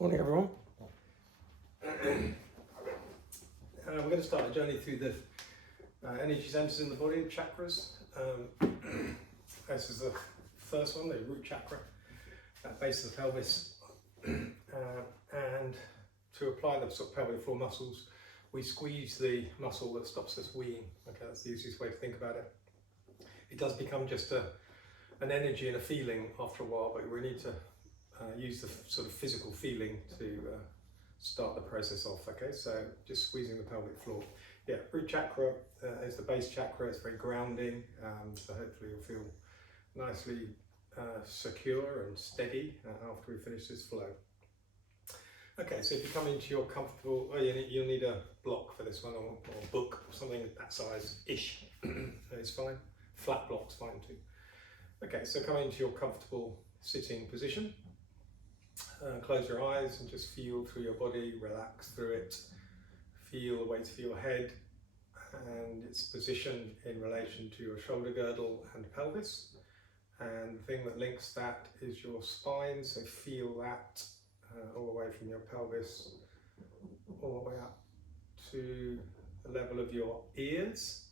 Morning everyone. We're going to start a journey through the energy centers in the body, the chakras. This is the first one, the root chakra, at base of the pelvis. And to apply the sort of pelvic floor muscles, we squeeze the muscle that stops us weeing. Okay, that's the easiest way to think about it. It does become just an energy and a feeling after a while, but we need to use the sort of physical feeling to start the process off. Okay, so just squeezing the pelvic floor. Yeah, root chakra is the base chakra. It's very grounding, so hopefully you'll feel nicely secure and steady after we finish this flow. Okay, so if you come into your comfortable, you'll need a block for this one, or a book, or something that size-ish. It's fine. Flat block's fine too. Okay, so come into your comfortable sitting position. Close your eyes and just feel through your body, relax through it. Feel the weight of your head and its position in relation to your shoulder girdle and pelvis. And the thing that links that is your spine, so feel that all the way from your pelvis, all the way up to the level of your ears.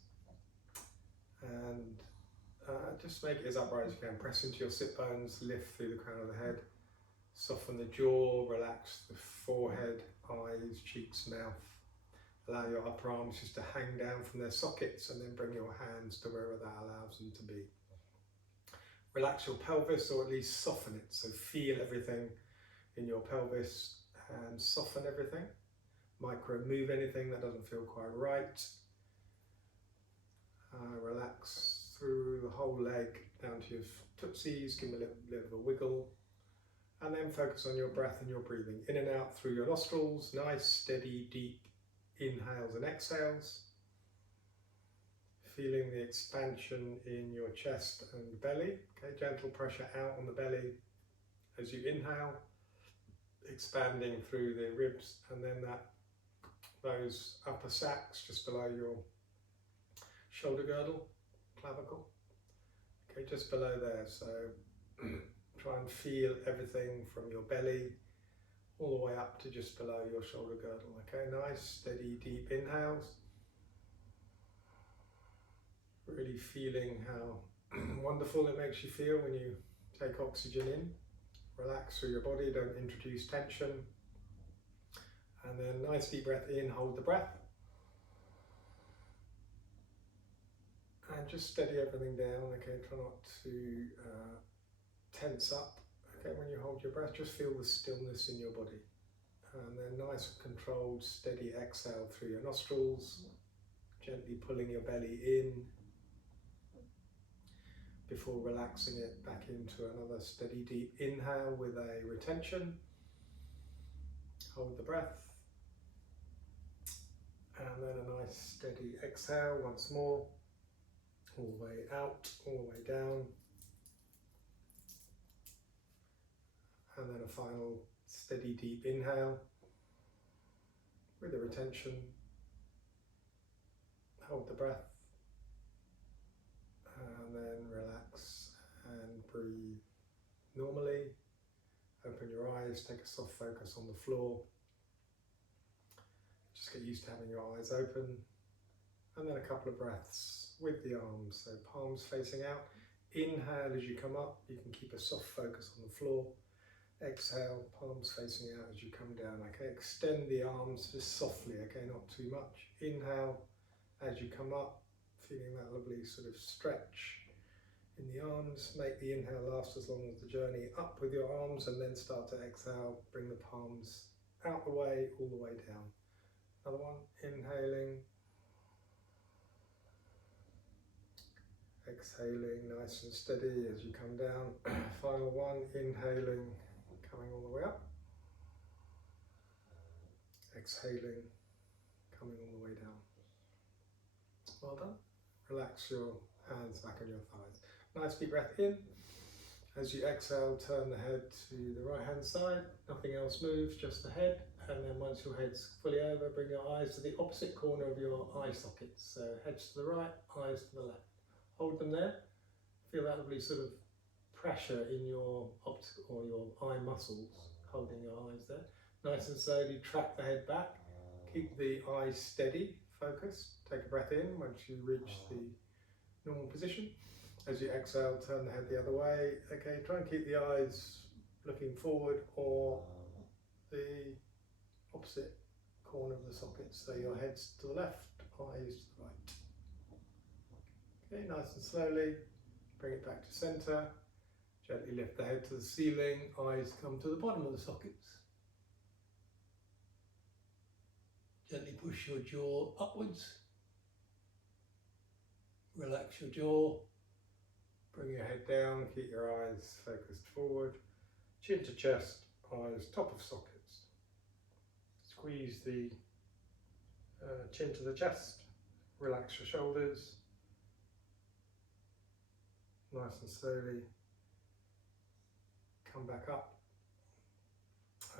And just make it as upright as you can. Press into your sit bones, lift through the crown of the head. Soften the jaw, relax the forehead, eyes, cheeks, mouth. Allow your upper arms just to hang down from their sockets, and then bring your hands to wherever that allows them to be. Relax your pelvis, or at least soften it. So feel everything in your pelvis and soften everything. Micro move anything that doesn't feel quite right. Relax through the whole leg down to your tootsies. Give them a little bit of a wiggle. And then focus on your breath and your breathing. In and out through your nostrils. Nice, steady, deep inhales and exhales. Feeling the expansion in your chest and belly. Okay, gentle pressure out on the belly as you inhale. Expanding through the ribs, and then those upper sacs just below your shoulder girdle, clavicle. Okay, just below there. So try and feel everything from your belly all the way up to just below your shoulder girdle. Okay, nice, steady, deep inhales. Really feeling how wonderful it makes you feel when you take oxygen in. Relax through your body, don't introduce tension. And then nice deep breath in, hold the breath. And just steady everything down. Okay, try not to tense up. Okay, when you hold your breath, just feel the stillness in your body. And then nice, controlled, steady exhale through your nostrils, gently pulling your belly in before relaxing it back into another steady, deep inhale with a retention. Hold the breath. And then a nice, steady exhale once more, all the way out, all the way down. And then a final steady deep inhale with a retention. Hold the breath and then relax and breathe normally. Open your eyes, take a soft focus on the floor. Just get used to having your eyes open. And then a couple of breaths with the arms, so palms facing out. Inhale as you come up, you can keep a soft focus on the floor. Exhale, palms facing out as you come down. Okay, extend the arms just softly, okay, not too much. Inhale as you come up, feeling that lovely sort of stretch in the arms. Make the inhale last as long as the journey up with your arms, and then start to exhale. Bring the palms out the way, all the way down. Another one, inhaling. Exhaling nice and steady as you come down. Final one, inhaling, coming all the way up. Exhaling, coming all the way down. Well done. Relax your hands back on your thighs. Nice deep breath in. As you exhale, turn the head to the right hand side. Nothing else moves, just the head. And then once your head's fully over, bring your eyes to the opposite corner of your eye sockets. So heads to the right, eyes to the left. Hold them there. Feel that lovely sort of pressure in your optic or your eye muscles. holding your eyes there. Nice and slowly track the head back. Keep the eyes steady, focused. Take a breath in once you reach the normal position. As you exhale, turn the head the other way. Okay, try and keep the eyes looking forward or the opposite corner of the socket. So your head's to the left, eyes to the right. Okay, nice and slowly, bring it back to center. Gently lift the head to the ceiling, eyes come to the bottom of the sockets. Gently push your jaw upwards. Relax your jaw. Bring your head down, keep your eyes focused forward. Chin to chest, eyes top of sockets. Squeeze the chin to the chest. Relax your shoulders. Nice and slowly come back up.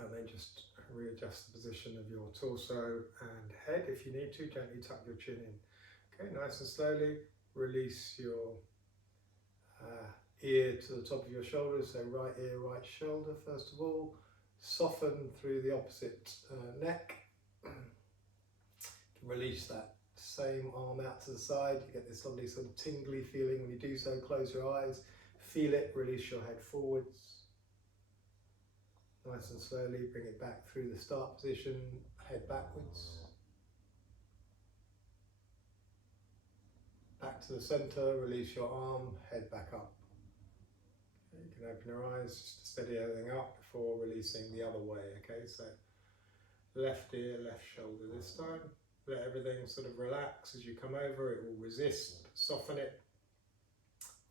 And then just readjust the position of your torso and head. If you need to, gently tuck your chin in. Okay, nice and slowly release your ear to the top of your shoulders. So right ear, right shoulder first of all. Soften through the opposite neck. Release that same arm out to the side. You get this lovely sort of tingly feeling when you do so. Close your eyes. Feel it. Release your head forwards. Nice and slowly bring it back through the start position, head backwards. Back to the center, release your arm, head back up. Okay, you can open your eyes just to steady everything up before releasing the other way, okay? So left ear, left shoulder this time. Let everything sort of relax as you come over, it will resist, soften it.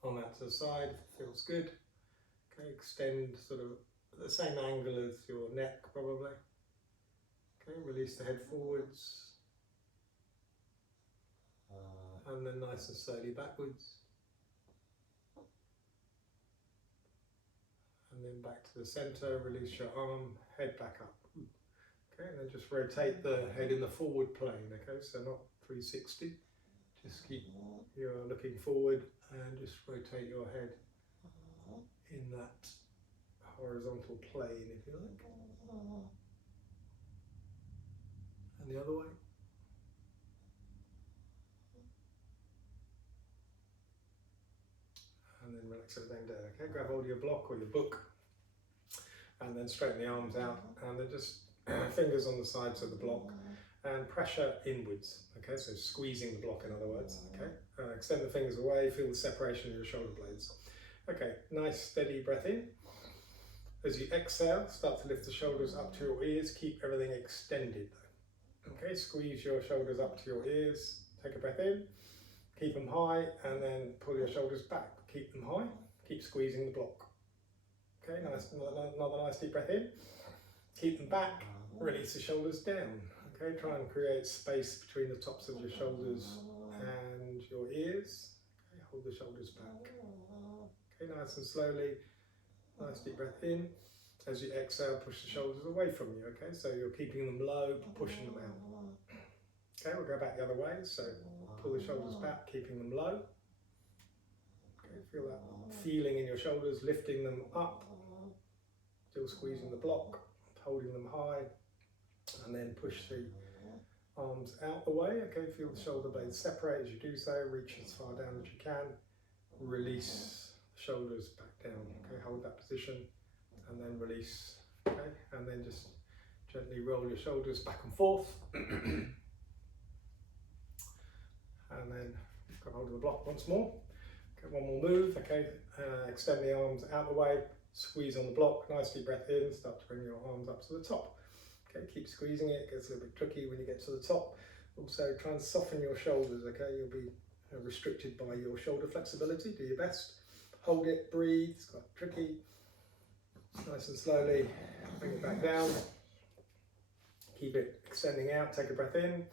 Arm out to the side, feels good. Okay, extend sort of the same angle as your neck probably. Okay, release the head forwards. And then nice and slowly backwards. And then back to the center, release your arm, head back up. Okay, and then just rotate the head in the forward plane, okay, so not 360. Just keep your looking forward and just rotate your head in that horizontal plane, if you like. And the other way. And then relax everything down, okay? Grab hold of your block or your book. And then straighten the arms out. And then just fingers on the sides of the block. And pressure inwards, okay? So squeezing the block, in other words, okay? Extend the fingers away, feel the separation of your shoulder blades. Okay, nice steady breath in. As you exhale, start to lift the shoulders up to your ears. Keep everything extended though. Okay, squeeze your shoulders up to your ears. Take a breath in. Keep them high and then pull your shoulders back. Keep them high. Keep squeezing the block. Okay, nice. Another nice deep breath in. Keep them back. Release the shoulders down. Okay, try and create space between the tops of your shoulders and your ears. Okay, hold the shoulders back. Okay, nice and slowly. Nice deep breath in. As you exhale, push the shoulders away from you, okay? So you're keeping them low, pushing them out. Okay, we'll go back the other way. So pull the shoulders back, keeping them low. Okay, feel that feeling in your shoulders, lifting them up. Still squeezing the block, holding them high. And then push the arms out the way, okay? Feel the shoulder blades separate as you do so. Reach as far down as you can. Release shoulders back down, okay, hold that position and then release, okay, and then just gently roll your shoulders back and forth and then grab hold of the block once more. Okay, one more move, okay, extend the arms out the way, squeeze on the block, nice deep breath in, start to bring your arms up to the top. Okay, keep squeezing it, gets a little bit tricky when you get to the top. Also try and soften your shoulders, okay, you'll be restricted by your shoulder flexibility, do your best. Hold it, breathe, it's quite tricky. Nice and slowly, bring it back down. Keep it extending out, take a breath in.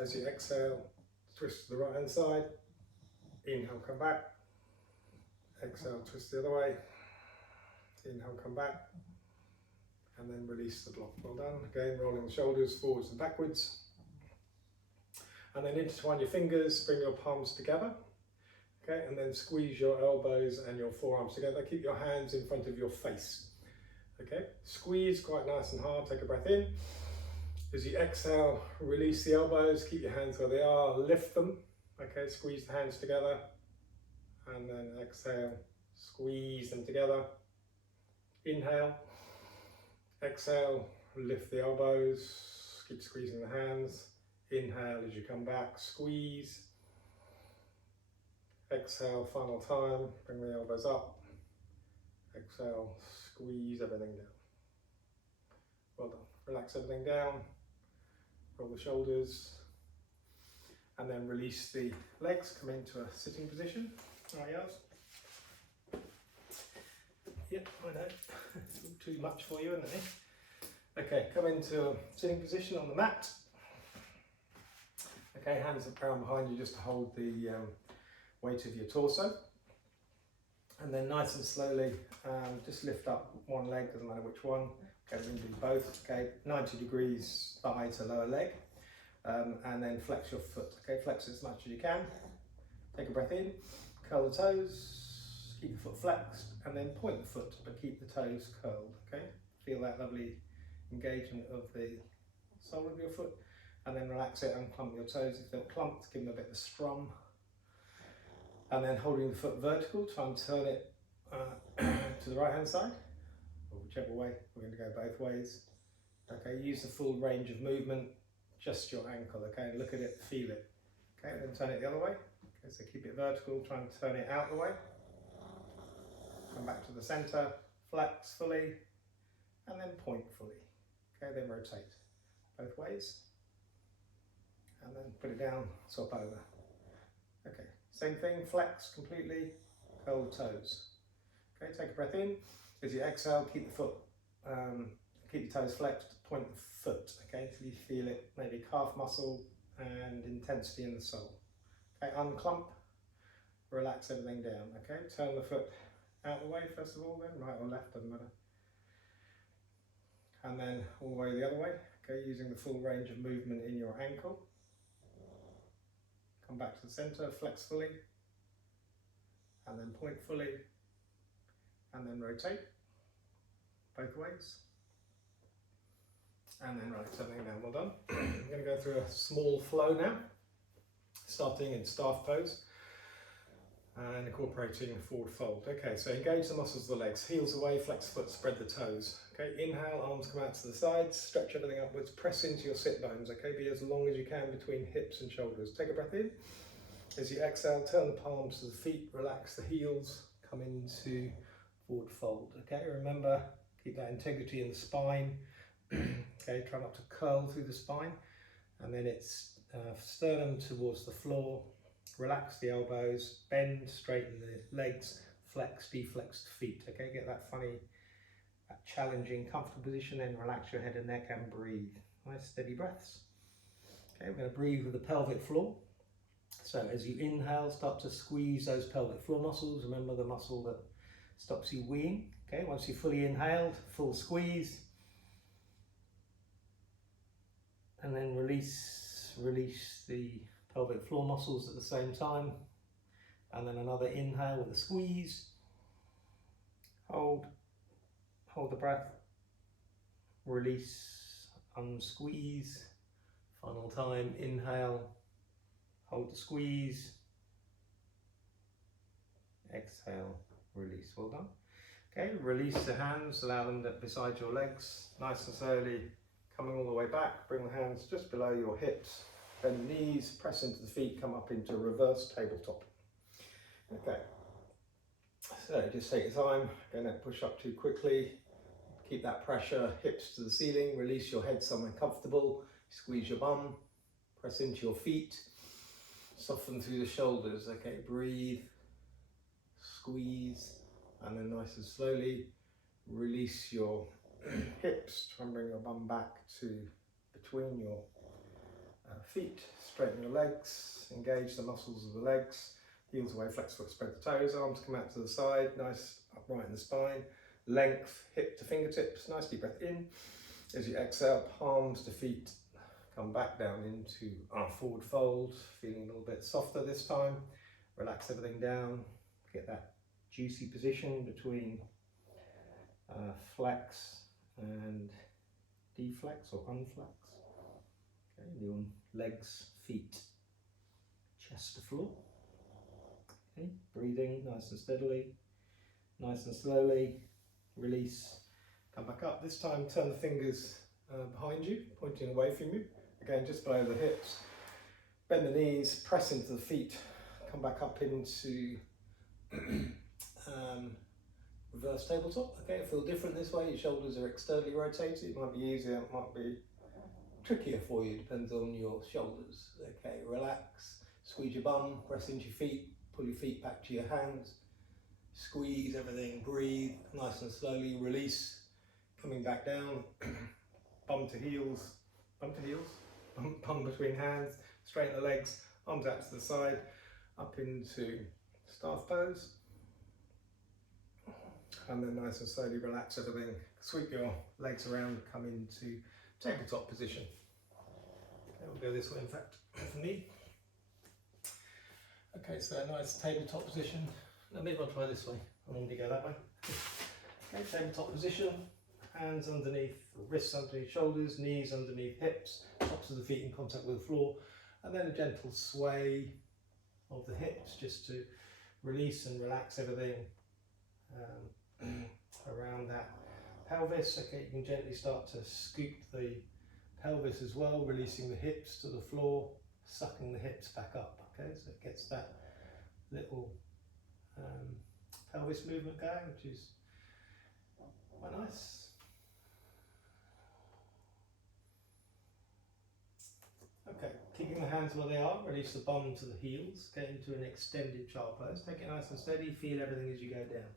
As you exhale, twist to the right hand side. Inhale, come back. Exhale, twist the other way. Inhale, come back. And then release the block, well done. Again, rolling the shoulders forwards and backwards. And then intertwine your fingers, bring your palms together. Okay, and then squeeze your elbows and your forearms together. Keep your hands in front of your face. Okay, squeeze quite nice and hard, take a breath in. As you exhale, release the elbows, keep your hands where they are, lift them. Okay, squeeze the hands together, and then exhale, squeeze them together. Inhale, exhale, lift the elbows, keep squeezing the hands. Inhale as you come back, squeeze. Exhale, final time, bring the elbows up. Exhale, squeeze everything down. Well done. Relax everything down, roll the shoulders, and then release the legs, come into a sitting position. All right, yes? Yep, I know. It's a little too much for you, isn't it? Okay, come into a sitting position on the mat. Okay, hands around behind you just to hold the weight of your torso. And then nice and slowly, just lift up one leg, doesn't matter which one. Okay, we can do both. Okay, 90 degrees thigh to lower leg. And then flex your foot. Okay, flex as much as you can. Take a breath in, curl the toes, keep the foot flexed, and then point the foot, but keep the toes curled. Okay, feel that lovely engagement of the sole of your foot. And then relax it, unclump your toes. If they're clumped, give them a bit of a strum. And then holding the foot vertical, try and turn it to the right hand side, or whichever way. We're going to go both ways. Okay, use the full range of movement, just your ankle. Okay, look at it, feel it. Okay, then turn it the other way. Okay, so keep it vertical, try and turn it out the way. Come back to the center, flex fully, and then point fully. Okay, then rotate both ways. And then put it down, swap over. Okay, same thing, flex completely, curl the toes. Okay, take a breath in. As you exhale, keep the foot, keep the toes flexed, point the foot. Okay, so you feel it, maybe calf muscle and intensity in the sole. Okay, unclump, relax everything down. Okay, turn the foot out the way first of all, then right or left, doesn't matter. And then all the way the other way. Okay, using the full range of movement in your ankle. Come back to the center, flex fully, and then point fully, and then rotate both ways, and then relax everything down. Well done. I'm going to go through a small flow now, starting in staff pose and incorporating forward fold. Okay, so engage the muscles of the legs, heels away, flex foot, spread the toes. Okay, inhale, arms come out to the sides, stretch everything upwards, press into your sit bones. Okay, be as long as you can between hips and shoulders. Take a breath in. As you exhale, turn the palms to the feet, relax the heels, come into forward fold. Okay, remember, keep that integrity in the spine. Okay, try not to curl through the spine. And then it's sternum towards the floor. Relax the elbows, bend, straighten the legs, flex, deflex the feet. Okay, get that funny, that challenging, comfortable position, then relax your head and neck and breathe. Nice steady breaths. Okay, we're going to breathe with the pelvic floor. So as you inhale, start to squeeze those pelvic floor muscles. Remember the muscle that stops you weeing. Okay, once you've fully inhaled, full squeeze. And then release the pelvic floor muscles at the same time. And then another inhale with a squeeze. Hold the breath. Release, unsqueeze. Final time, inhale. Hold the squeeze, exhale, release. Well done. Okay, release the hands, allow them beside your legs, nice and slowly, coming all the way back. Bring the hands just below your hips, bend the knees, press into the feet, come up into reverse tabletop. Okay, so just take your time, don't push up too quickly, keep that pressure, hips to the ceiling, release your head somewhere comfortable, squeeze your bum, press into your feet. Soften through the shoulders. Okay, breathe, squeeze, and then nice and slowly release your hips. Try and bring your bum back to between your feet. Straighten your legs, engage the muscles of the legs. Heels away, flex foot, spread the toes. Arms come out to the side, nice upright in the spine. Length, hip to fingertips. Nice deep breath in. As you exhale, palms to feet. Come back down into our forward fold, feeling a little bit softer this time. Relax everything down, get that juicy position between flex and deflex or unflex. Okay, doing legs, feet, chest to floor. Okay, breathing nice and steadily, nice and slowly. Release, come back up. This time turn the fingers behind you, pointing away from you. Again, just below the hips. Bend the knees, press into the feet, come back up into reverse tabletop. Okay, it'll feel different this way. Your shoulders are externally rotated. It might be easier, it might be trickier for you, depends on your shoulders. Okay, relax, squeeze your bum, press into your feet, pull your feet back to your hands, squeeze everything, breathe nice and slowly, release, coming back down, bum to heels, bum between hands, straighten the legs, arms out to the side, up into staff pose, and then nice and slowly relax everything, sweep your legs around, come into tabletop position. Okay, we'll go this way in fact for me. Okay, so a nice tabletop position. Now maybe I'll try this way. I normally go that way. Okay, tabletop position. Hands underneath, wrists underneath shoulders, knees underneath hips, tops of the feet in contact with the floor, and then a gentle sway of the hips just to release and relax everything around that pelvis. Okay, you can gently start to scoop the pelvis as well, releasing the hips to the floor, sucking the hips back up. Okay, so it gets that little pelvis movement going, which is quite nice. Okay, keeping the hands where they are, release the bum to the heels, get into an extended child pose. Take it nice and steady, feel everything as you go down.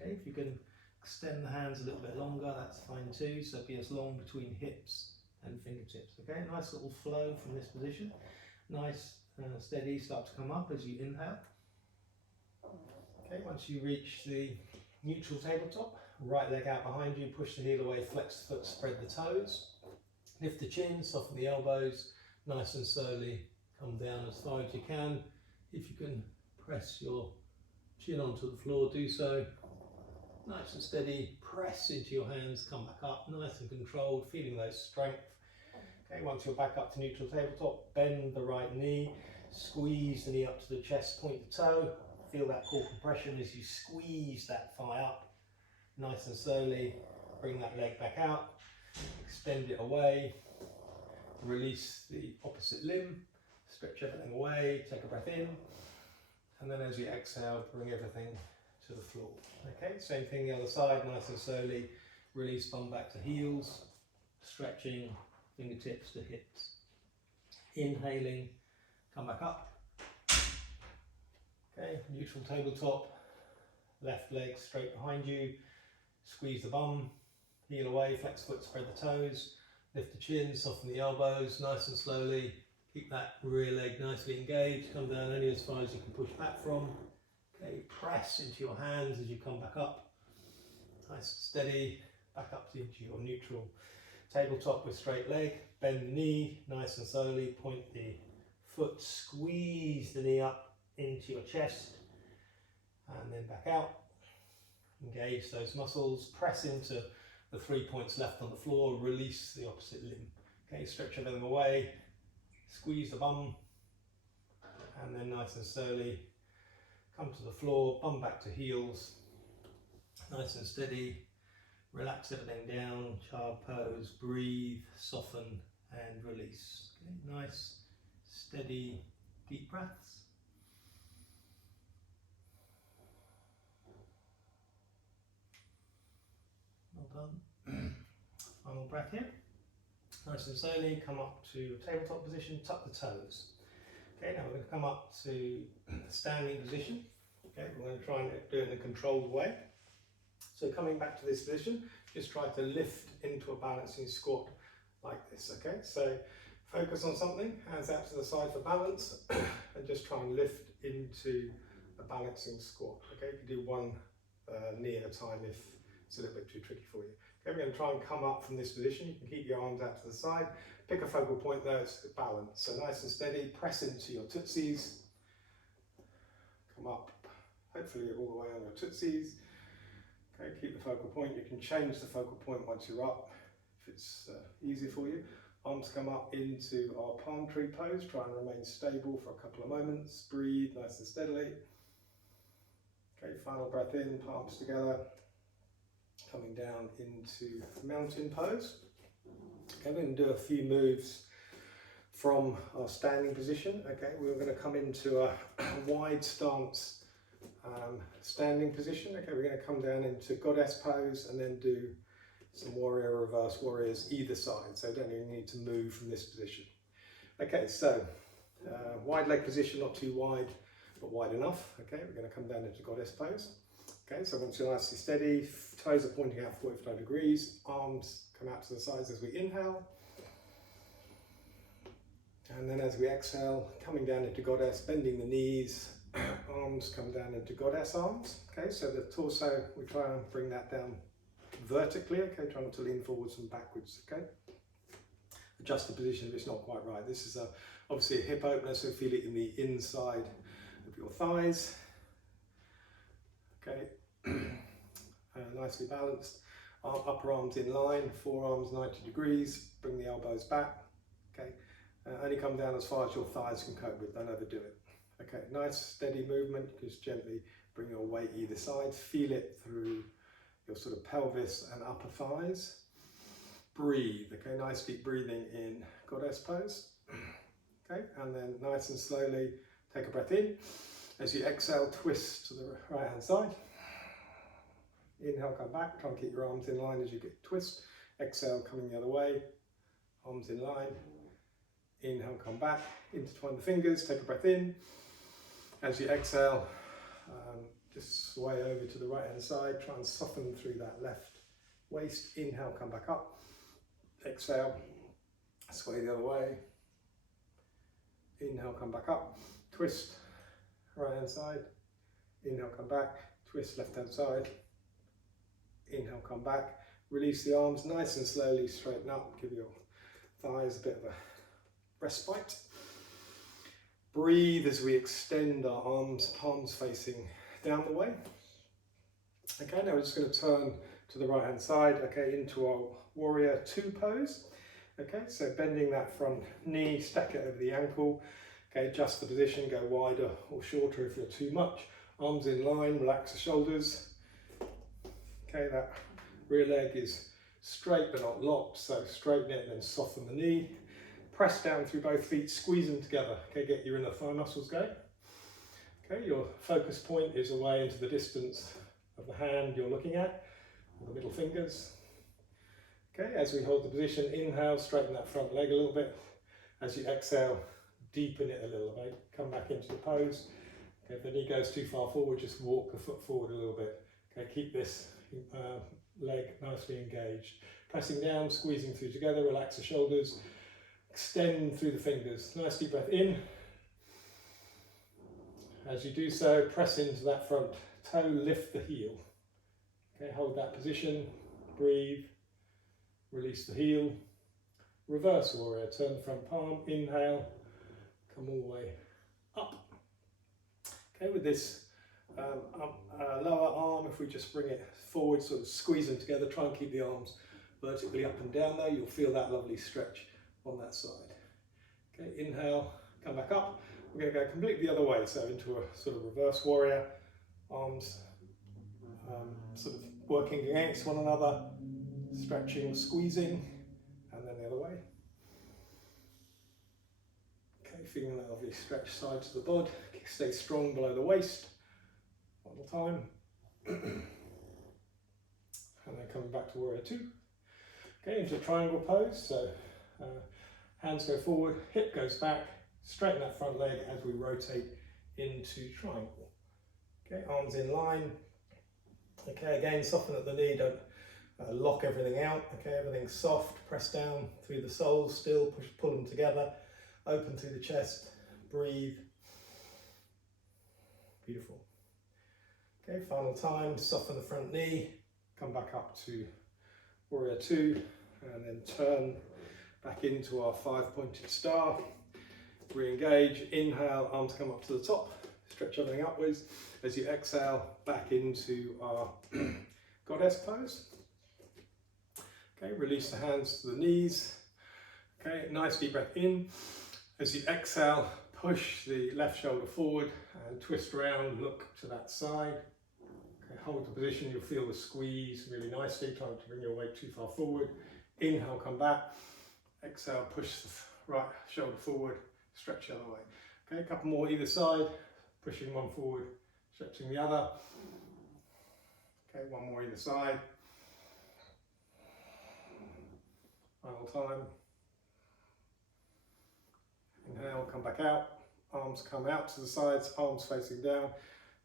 Okay, if you can extend the hands a little bit longer, that's fine too, so be as long between hips and fingertips. Okay, nice little flow from this position. Nice, steady, start to come up as you inhale. Okay, once you reach the neutral tabletop, right leg out behind you, push the heel away, flex the foot, spread the toes. Lift the chin, soften the elbows, nice and slowly come down as far as you can. If you can press your chin onto the floor, do so. Nice and steady, press into your hands, come back up, nice and controlled, feeling those strength. Okay, once you're back up to neutral tabletop, bend the right knee, squeeze the knee up to the chest, point the toe, feel that core compression as you squeeze that thigh up. Nice and slowly, bring that leg back out, extend it away, release the opposite limb, stretch everything away, take a breath in, and then as you exhale, bring everything to the floor. Okay, same thing the other side, nice and slowly, release bum back to heels, stretching fingertips to hips. Inhaling, come back up. Okay, neutral tabletop, left leg straight behind you, squeeze the bum, heel away, flex foot, spread the toes, lift the chin, soften the elbows, nice and slowly, keep that rear leg nicely engaged, come down only as far as you can push back from. Okay, press into your hands as you come back up, nice and steady, back up into your neutral tabletop with straight leg, bend the knee, nice and slowly, point the foot, squeeze the knee up into your chest, and then back out, engage those muscles, press into the 3 points left on the floor, release the opposite limb. Okay, stretch everything away, squeeze the bum, and then nice and slowly come to the floor, bum back to heels, nice and steady, relax everything down, child pose, breathe, soften and release. Okay, nice, steady, deep breaths. Well done. Final breath here. Nice and slowly come up to tabletop position, tuck the toes. Okay, now we're going to come up to standing position. Okay, we're going to try and do it in a controlled way. So coming back to this position, just try to lift into a balancing squat like this. Okay, so focus on something, hands out to the side for balance, and just try and lift into a balancing squat. Okay, you can do one knee at a time if it's a little bit too tricky for you. Okay, we're going to try and come up from this position. You can keep your arms out to the side. Pick a focal point there, it's balance. So nice and steady, press into your tootsies. Come up, hopefully all the way on your tootsies. Okay, keep the focal point. You can change the focal point once you're up if it's easier for you. Arms come up into our palm tree pose. Try and remain stable for a couple of moments. Breathe nice and steadily. Okay, final breath in, palms together. Coming down into mountain pose. Okay, we're going to do a few moves from our standing position. Okay, we're going to come into a wide stance standing position. Okay, we're going to come down into goddess pose and then do some warrior reverse warriors either side, so don't even need to move from this position. Okay, so wide leg position, not too wide but wide enough. Okay, we're going to come down into goddess pose. Okay, so once you're nicely steady, toes are pointing out 45 degrees, arms come out to the sides as we inhale, and then as we exhale, coming down into goddess, bending the knees, arms come down into goddess arms. Okay, so the torso, we try and bring that down vertically. Okay, try not to lean forwards and backwards. Okay, adjust the position if it's not quite right. This is obviously a hip opener, so feel it in the inside of your thighs. Okay, nicely balanced. Upper arms in line, forearms 90 degrees, bring the elbows back. Okay, only come down as far as your thighs can cope with, don't overdo it. Okay, nice steady movement, just gently bring your weight either side, feel it through your sort of pelvis and upper thighs. Breathe, okay, nice deep breathing in goddess pose. Okay, and then nice and slowly take a breath in. As you exhale, twist to the right hand side. Inhale, come back, try and keep your arms in line as you get twist. Exhale, coming the other way, arms in line. Inhale, come back, intertwine the fingers, take a breath in. As you exhale, just sway over to the right hand side, try and soften through that left waist. Inhale, come back up. Exhale, sway the other way. Inhale, come back up. Twist, right hand side. Inhale, come back. Twist, left hand side. Inhale, come back. Release the arms nice and slowly, straighten up. Give your thighs a bit of a respite. Breathe as we extend our arms, palms facing down the way. Okay, now we're just going to turn to the right hand side, okay, into our warrior two pose. Okay, so bending that front knee, stack it over the ankle. Okay, adjust the position, go wider or shorter if you're too much. Arms in line, relax the shoulders. Okay, that rear leg is straight but not locked, so straighten it and then soften the knee. Press down through both feet, squeeze them together. Okay, get your inner thigh muscles going. Okay, your focus point is away into the distance of the hand you're looking at, or the middle fingers. Okay, as we hold the position, inhale, straighten that front leg a little bit. As you exhale, deepen it a little bit. Come back into the pose. Okay, if the knee goes too far forward, just walk the foot forward a little bit. Okay, keep this leg nicely engaged. Pressing down, squeezing through together, relax the shoulders. Extend through the fingers. Nice deep breath in. As you do so, press into that front toe, lift the heel. Okay, hold that position, breathe, release the heel. Reverse warrior, turn the front palm, inhale, come all the way up. Okay, with this lower arm, if we just bring it forward, sort of squeeze them together, try and keep the arms vertically up and down though, you'll feel that lovely stretch on that side. Okay, inhale, come back up. We're going to go completely the other way, so into a sort of reverse warrior, arms sort of working against one another, stretching, squeezing, and then the other way. Okay, feeling that lovely stretch side to the bod. Stay strong below the waist. One more time. And then coming back to warrior two. Okay, into a triangle pose, so hands go forward, hip goes back, straighten that front leg as we rotate into triangle. Okay, arms in line. Okay, again, soften at the knee, don't lock everything out. Okay, everything's soft, press down through the soles, still pull them together, open through the chest, breathe. Beautiful. Okay, final time, soften the front knee, come back up to warrior two, and then turn back into our five-pointed star. Re-engage, inhale, arms come up to the top, stretch everything upwards. As you exhale, back into our goddess pose. Okay, release the hands to the knees. Okay, nice deep breath in. As you exhale, push the left shoulder forward and twist around, look to that side. Okay, hold the position, you'll feel the squeeze really nicely, trying to bring your weight too far forward. Inhale, come back. Exhale, push the right shoulder forward, stretch the other way. Okay, a couple more either side, pushing one forward, stretching the other. Okay, one more either side. Final time. Inhale, come back out. Arms come out to the sides, palms facing down.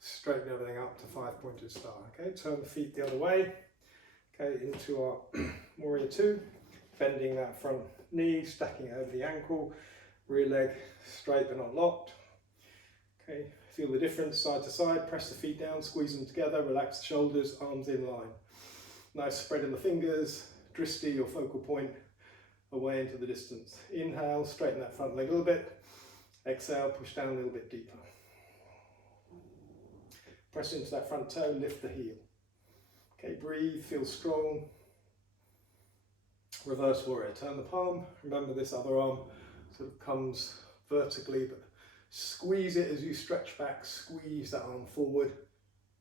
Straighten everything up to 5-pointed star. Okay, turn the feet the other way. Okay, into our warrior two. Bending that front knee, stacking it over the ankle. Rear leg straight but not locked. Okay, feel the difference side to side. Press the feet down, squeeze them together. Relax the shoulders, arms in line. Nice spread in the fingers. Drishti, your focal point, away into the distance. Inhale, straighten that front leg a little bit. Exhale, push down a little bit deeper. Press into that front toe, lift the heel. Okay, breathe, feel strong. Reverse warrior, turn the palm. Remember this other arm sort of comes vertically, but squeeze it as you stretch back, squeeze that arm forward.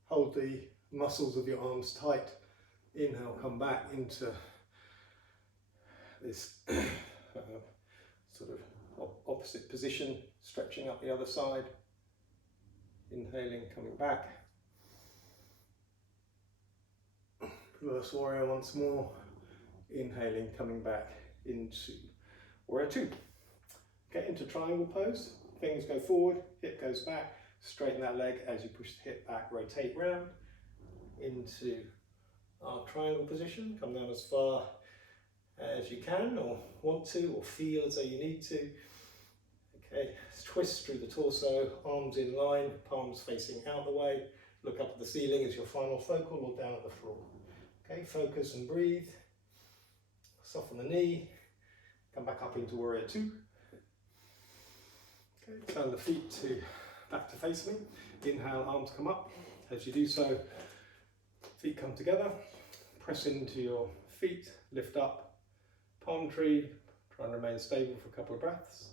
Hold the muscles of your arms tight. Inhale, come back into this sort of opposite position, stretching up the other side. Inhaling, coming back. Reverse warrior once more. Inhaling, coming back into warrior two. Get into triangle pose. Fingers go forward, hip goes back. Straighten that leg as you push the hip back, rotate round into our triangle position. Come down as far as you can or want to, or feel as though you need to. Okay, twist through the torso, arms in line, palms facing out the way. Look up at the ceiling as your final focal or down at the floor. Okay, focus and breathe. Soften the knee. Come back up into warrior two. Okay, turn the feet back to face me. Inhale, arms come up. As you do so, feet come together. Press into your feet, lift up. Palm tree, try and remain stable for a couple of breaths.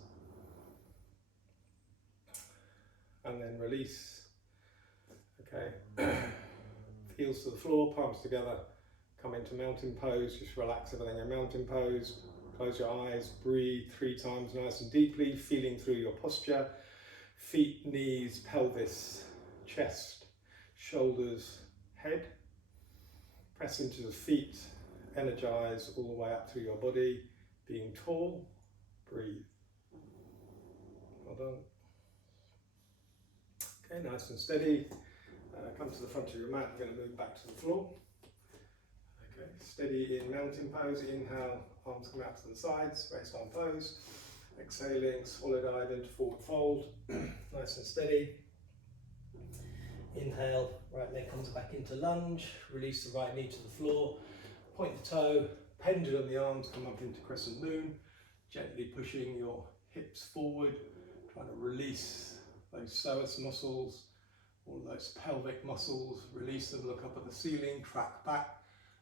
And then release. Okay, heels to the floor, palms together. Come into mountain pose, just relax everything in mountain pose. Close your eyes, breathe 3 times nice and deeply, feeling through your posture. Feet, knees, pelvis, chest, shoulders, head. Press into the feet, energize all the way up through your body. Being tall, breathe. Well done. Okay, nice and steady. Come to the front of your mat, you're going to move back to the floor. Okay, steady in mountain pose. Inhale, arms come out to the sides, waist arm pose. Exhaling, swallow dive into forward fold. Nice and steady. Inhale, right leg comes back into lunge. Release the right knee to the floor. Point the toe, pendulum the arms, come up into crescent moon. Gently pushing your hips forward, trying to release those psoas muscles, all those pelvic muscles. Release them, look up at the ceiling, track back.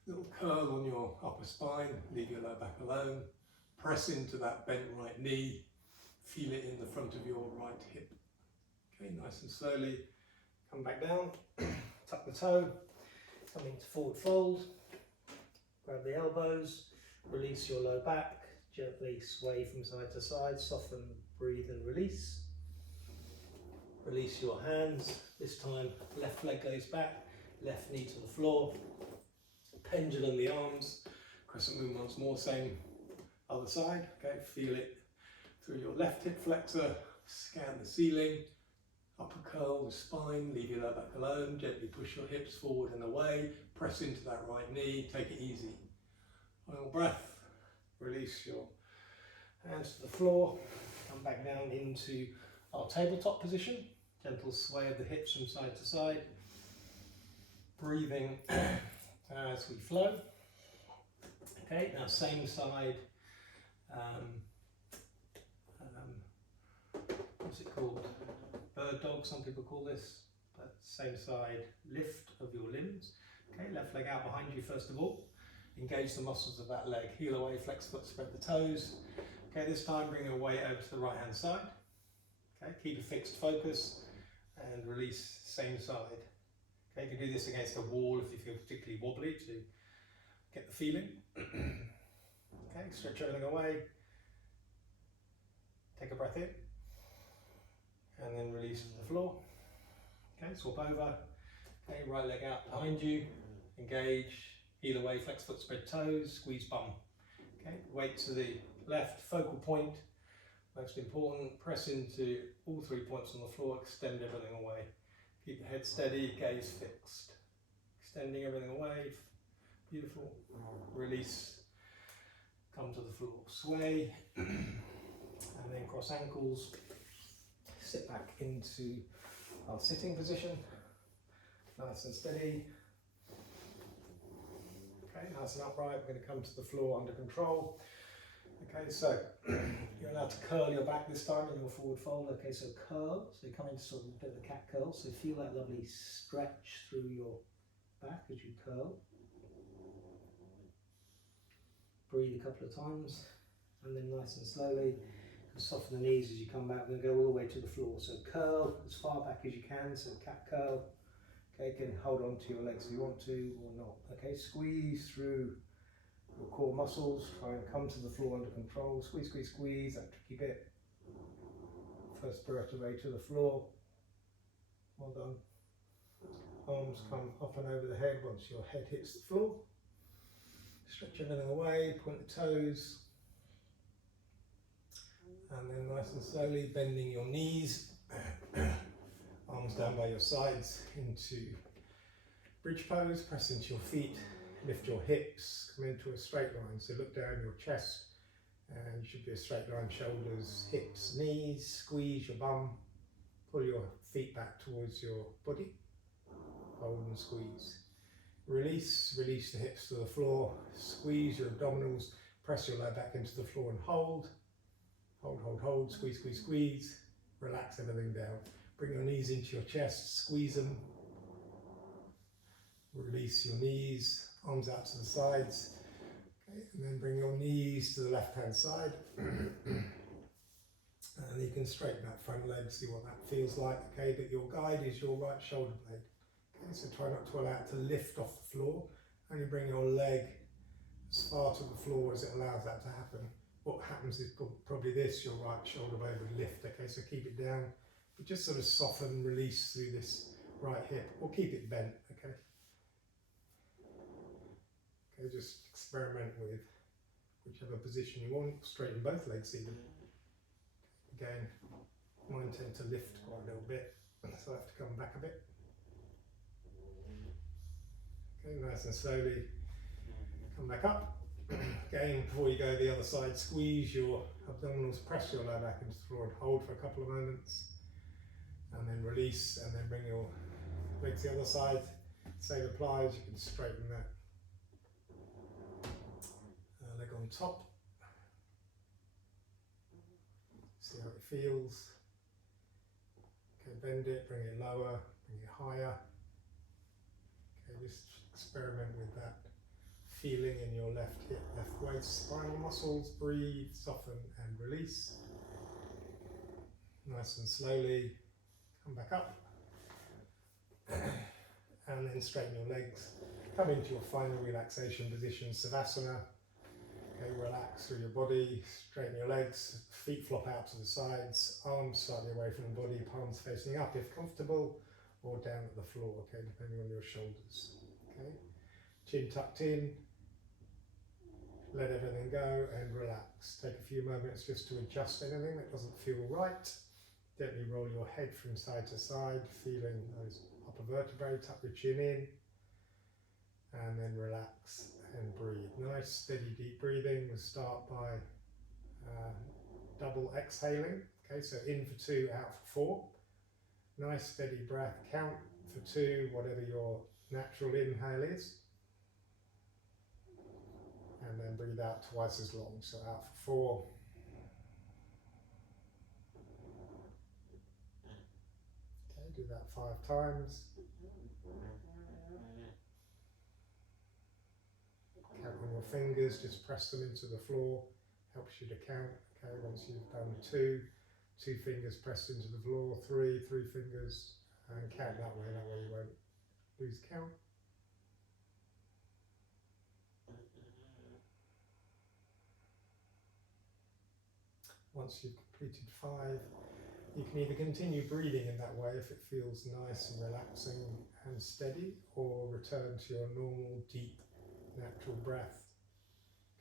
Little curl on your upper spine, leave your lower back alone. Press into that bent right knee. Feel it in the front of your right hip. Okay, nice and slowly. Come back down, tuck the toe, come into forward fold. Grab the elbows, release your low back. Gently sway from side to side, soften, breathe and release. Release your hands. This time, left leg goes back, left knee to the floor. Pendulum the arms, crescent moon once more, same other side. Okay, feel it through your left hip flexor, scan the ceiling, upper curl the spine, leave your lower back alone, gently push your hips forward and away, press into that right knee, take it easy. Final breath, release your hands to the floor, come back down into our tabletop position, gentle sway of the hips from side to side, breathing as we flow. Okay, now same side, what's it called? Bird dog, some people call this, but same side, lift of your limbs. Okay, left leg out behind you first of all. Engage the muscles of that leg. Heel away, flex foot, spread the toes. Okay, this time bring your weight over to the right hand side. Okay, keep a fixed focus and release same side. Okay, you can do this against a wall if you feel particularly wobbly to get the feeling. Okay, stretch everything away. Take a breath in and then release to the floor. Okay, swap over. Okay, right leg out behind you. Engage, heel away, flex foot, spread toes, squeeze bum. Okay, weight to the left, focal point. Most important, press into all 3 points on the floor, extend everything away. Keep the head steady, gaze fixed. Extending everything away. Beautiful. Release. Come to the floor. Sway. And then cross ankles. Sit back into our sitting position. Nice and steady. Okay, nice and upright. We're going to come to the floor under control. Okay, so you're allowed to curl your back this time in your forward fold. Okay, so curl. So you come into sort of a bit of a cat curl. So feel that lovely stretch through your back as you curl. Breathe a couple of times, and then nice and slowly soften the knees as you come back. We're going to go all the way to the floor. So curl as far back as you can. So cat curl. Okay, you can hold on to your legs if you want to or not. Okay, squeeze through your core muscles, try and come to the floor under control. Squeeze, squeeze, squeeze, that tricky bit. First vertebrae to the floor. Well done. Arms come up and over the head once your head hits the floor. Stretch everything away, point the toes. And then nice and slowly bending your knees. Arms down by your sides into bridge pose. Press into your feet. Lift your hips, come into a straight line, so look down your chest and you should be a straight line, shoulders, hips, knees, squeeze your bum, pull your feet back towards your body, hold and squeeze. Release the hips to the floor, squeeze your abdominals, press your lower back into the floor and hold, hold, squeeze, squeeze, squeeze, relax everything down. Bring your knees into your chest, squeeze them, release your knees, arms out to the sides, okay, and then bring your knees to the left hand side and you can straighten that front leg, see what that feels like, okay, but your guide is your right shoulder blade, okay, so try not to allow it to lift off the floor, only bring your leg as far to the floor as it allows that to happen. What happens is probably this, your right shoulder blade would lift, okay, so keep it down, but just sort of soften, release through this right hip, or keep it bent, okay. Okay, just experiment with whichever position you want, straighten both legs even. Again, mine tend to lift quite a little bit, so I have to come back a bit. Okay, nice and slowly come back up. Again, before you go the other side, squeeze your abdominals, press your lower back into the floor and hold for a couple of moments. And then release, and then bring your legs the other side. Same applies, you can straighten that leg on top. See how it feels. Okay, bend it, bring it lower, bring it higher. Okay, just experiment with that feeling in your left hip, left waist, spinal muscles. Breathe, soften and release. Nice and slowly come back up. And then straighten your legs. Come into your final relaxation position, Savasana. Okay, relax through your body, straighten your legs, feet flop out to the sides, arms slightly away from the body, palms facing up if comfortable, or down at the floor, okay, depending on your shoulders. Okay, chin tucked in, let everything go and relax. Take a few moments just to adjust anything that doesn't feel right. Gently roll your head from side to side, feeling those upper vertebrae, tuck your chin in, and then relax and breathe. Nice steady deep breathing. We'll start by double exhaling. Okay, so in for 2, out for 4. Nice steady breath. Count for 2, whatever your natural inhale is. And then breathe out twice as long. So out for 4. Okay, do that 5 times. on your fingers, just press them into the floor, helps you to count. Okay, once you've done two fingers pressed into the floor, three fingers, and count that way you won't lose count. Once you've completed 5, you can either continue breathing in that way if it feels nice and relaxing and steady, or return to your normal, deep, natural breath.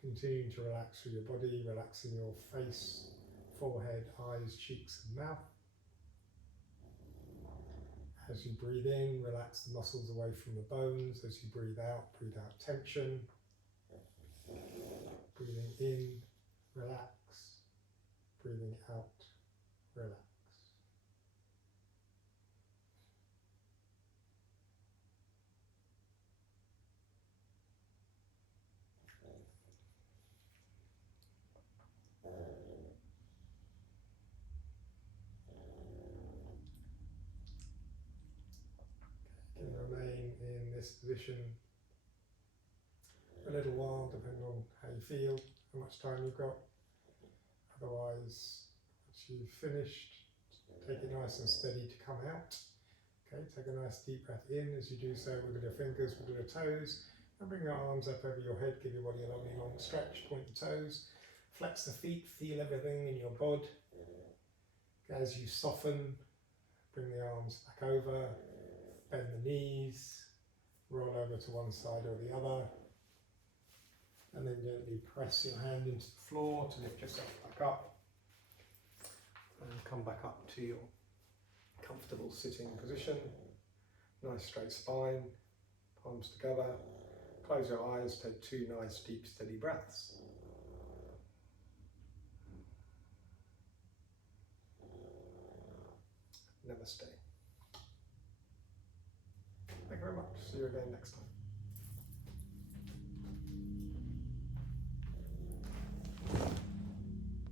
Continuing to relax through your body, relaxing your face, forehead, eyes, cheeks and mouth. As you breathe in, relax the muscles away from the bones. As you breathe out tension. Breathing in, relax. Breathing out, relax. You can remain in this position a little while, depending on how you feel, how much time you've got. Otherwise, once you've finished, take it nice and steady to come out. Okay, take a nice deep breath in. As you do so, wiggle your fingers, wiggle your toes, and bring your arms up over your head. Give your body a lovely long stretch. Point your toes, flex the feet, feel everything in your bod. As you soften, bring the arms back over, bend the knees, roll over to one side or the other, and then gently press your hand into the floor to lift yourself back up, and come back up to your comfortable sitting position. Nice straight spine, palms together. Close your eyes, take 2 nice deep steady breaths. Namaste. Thank you very much. See you again next time.